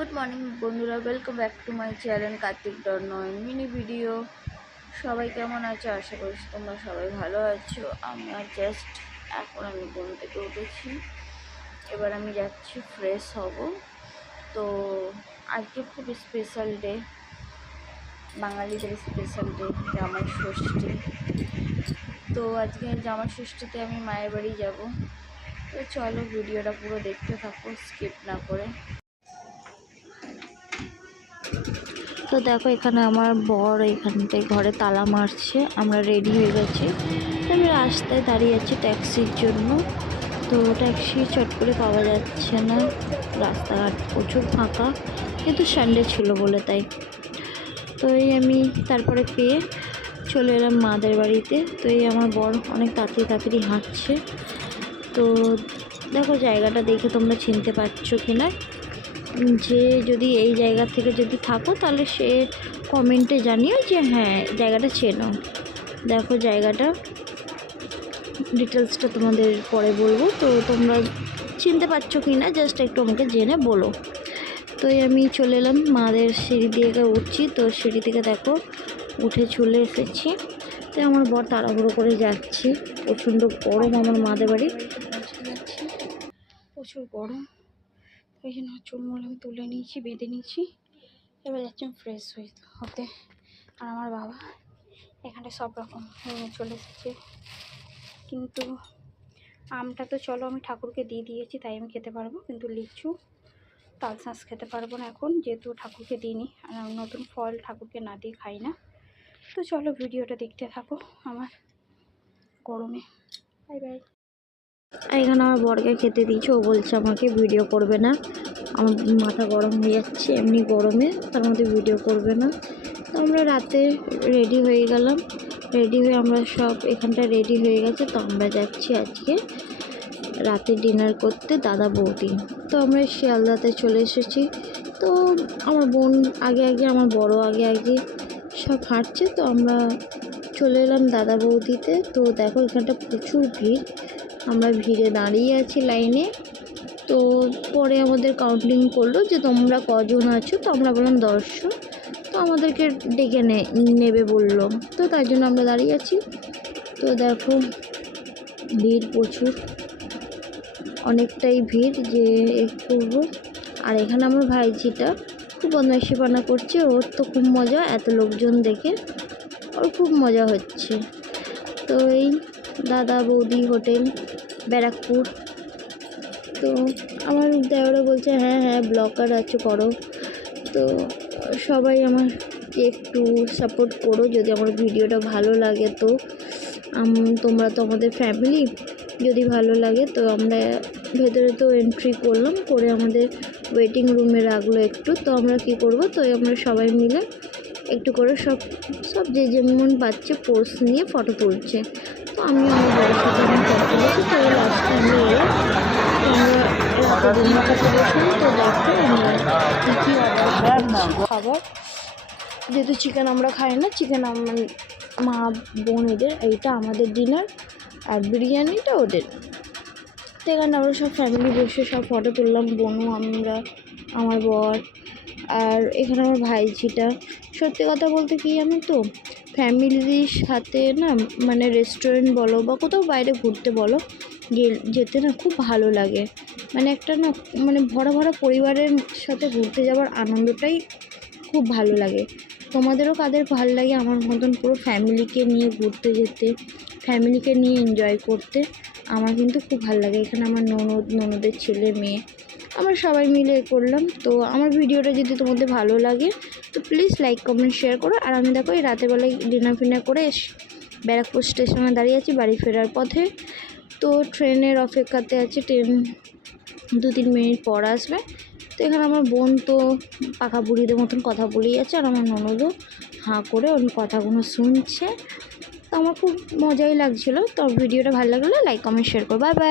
Good morning বন্ধুরা। Welcome back to my channel Kartik dot নয় mini video সবাই কেমন আছো? আশা করি তোমরা সবাই ভালো আছো। আমার জাস্ট এখন আমি ঘুম থেকে উঠেছি। এবার আমি যাচ্ছি ফ্রেশ হব। তো আজকে খুব স্পেশাল ডে বাঙালিদের স্পেশাল ডে জামাই ষষ্ঠী। তো আজকে জামাই ষষ্ঠীতে আমি মায়ের বাড়ি যাব। তো চলো ভিডিওটা পুরো দেখতে থাকো স্কিপ না করে। তো দেখো এখানে আমার বর এখানটায় ঘরে তালা মারছে, আমরা রেডি হয়ে গেছি। আমি রাস্তায় দাঁড়িয়ে আছি ট্যাক্সির জন্য। তো ট্যাক্সি চট করে পাওয়া যাচ্ছে না, রাস্তাঘাট প্রচুর ফাঁকা, কিন্তু সানডে ছিল বলে তাই। তো এই আমি তারপরে পেয়ে চলে এলাম মাদের বাড়িতে। তো এই আমার বর অনেক তাড়াতাড়ি তাড়াতাড়ি হাঁটছে। তো দেখো জায়গাটা দেখে তোমরা চিনতে পারছ কি না যে যদি এই জায়গা থেকে যদি থাকো, তাহলে সে কমেন্টে জানিও যে হ্যাঁ জায়গাটা চেনো। দেখো জায়গাটা। ডিটেলসটা তোমাদের পরে বলব। তো তোমরা চিনতে পারছ কি না জাস্ট একটু আমাকে জেনে বলো। তো আমি চলে এলাম, মাদের সিঁড়ি দিয়ে উঠছি। তো সিঁড়ি থেকে দেখো, উঠে চলে এসেছি। তো আমার বর তাড়াহুড়ো করে যাচ্ছি। প্রচণ্ড গরম আমার মাদের বাড়ি। প্রচুর গরম। ওই জন্য চুলমুল আমি তুলে নিয়েছি, বেঁধে নিয়েছি। এবার যাচ্ছি আমি ফ্রেশ হয়ে হতে। আর আমার বাবা এখানটা সব রকম নিয়ে চলে এসেছে। কিন্তু আমটা তো চলো আমি ঠাকুরকে দিয়ে দিয়েছি, তাই আমি খেতে পারব। কিন্তু লিচু, তাল শাঁস খেতে পারব না এখন, যেহেতু ঠাকুরকে দিইনি। আর আমি নতুন ফল ঠাকুরকে না দিয়ে খাই না। তো চলো ভিডিওটা দেখতে থাকো আমার গরমে। বাই বাই এখানে আমার বরকে খেতে দিয়েছি। ও বলছে, আমাকে ভিডিও করবে না। আমার মাথা গরম হয়ে যাচ্ছে, এমনি গরমে। তার মধ্যে ভিডিও করবে না। তো আমরা রাতে রেডি হয়ে গেলাম। রেডি হয়ে আমরা সব এখানটা রেডি হয়ে গেছে। তো আমরা যাচ্ছি আজকে রাতে ডিনার করতে দাদা বৌদি। তো আমরা শিয়ালদাতে চলে এসেছি। তো আমার বোন আগে আগে, আমার বড় আগে আগে সব হাঁটছে, তো আমরা চলে এলাম দাদা বৌদিতে। তো দেখো, এখানটা প্রচুর ভিড়। আমরা ভিড়ে দাঁড়িয়ে আছি লাইনে। তো পরে আমাদের কাউন্টিং করল যে তোমরা কজন আছো, তো আমরা বললাম দশশো তো আমাদেরকে ডেকে নে, নেবে বলল। তো তার জন্য আমরা দাঁড়িয়ে আছি। তো দেখো, ভিড় প্রচুর। অনেকটাই ভিড় যে করব। আর এখানে আমার ভাইঝিটা খুব বদমাইশিপানা করছে, ওর তো খুব মজা, এত লোকজন দেখে ওর খুব মজা হচ্ছে। তো এই দাদা বৌদি হোটেল, ব্যারাকপুর। তো আমার দেওরা বলছে হ্যাঁ হ্যাঁ ব্লগার আছে, করো। তো সবাই আমার একটু সাপোর্ট করো, যদি আমার ভিডিওটা ভালো লাগে তো। তোমরা তো আমাদের ফ্যামিলি যদি ভালো লাগে তো আমরা ভেতরে তো এন্ট্রি করলাম, করে আমাদের ওয়েটিং রুমে রাখল একটু। তো আমরা কি করব? তো আমরা সবাই মিলে একটু করে সব সব যে যেমন পাচ্ছে পোস্ট নিয়ে ফটো তুলছে। তো আমি আমার বড় সাথে আমি ফটো তুলেছি, তো লাস্টে এলাম আমরা তো দেখো আমরা কী কী অর্ডার খাবার যেহেতু চিকেন আমরা খাই না চিকেন আমার, মা, বোন এদের, এইটা আমাদের ডিনার আর বিরিয়ানিটা ওদের। তো এখানে আমরা সব ফ্যামিলি বসে সব ফটো তুললাম বোনও আমরা, আমার বর আর এখানে আমার ভাইঝিটা। সত্যি কথা বলতে কি জানো তো? ফ্যামিলির সাথে না মানে রেস্টুরেন্ট বলো বা কোথাও বাইরে ঘুরতে বলো যেতে না খুব ভালো লাগে। মানে একটা না মানে ভরা ভরা পরিবারের সাথে ঘুরতে যাওয়ার আনন্দটাই খুব ভালো লাগে। তোমাদেরও কাদের ভালো লাগে? আমার মতন পুরো ফ্যামিলিকে নিয়ে ঘুরতে যেতে ফ্যামিলিকে নিয়ে এনজয় করতে। আমার কিন্তু খুব ভালো লাগে। এখানে আমার ননদ, ননদের ছেলে, মেয়ে, আমরা সবাই মিলে করলাম। তো আমার ভিডিওটা যদি তোমাদের ভালো লাগে, তো প্লিজ লাইক কমেন্ট শেয়ার করো। আর আমি দেখো এই রাতের বেলায় ডিনার ফিনার করে ব্যারাকপুর স্টেশনে দাঁড়িয়ে আছি বাড়ি ফেরার পথে। তো ট্রেনের অপেক্ষাতে আছে, ট্রেন দু তিন মিনিট পর আসবে। তো এখানে আমার বোন তো পাকা বুড়িদের মতন কথা বলেই আছে আর আমার ননদও হাঁ করে ওই কথাগুলো শুনছে। তো আমার খুব মজাই লাগছিল। তো ভিডিওটা ভালো লাগলে লাইক কমেন্ট শেয়ার করো। Bye bye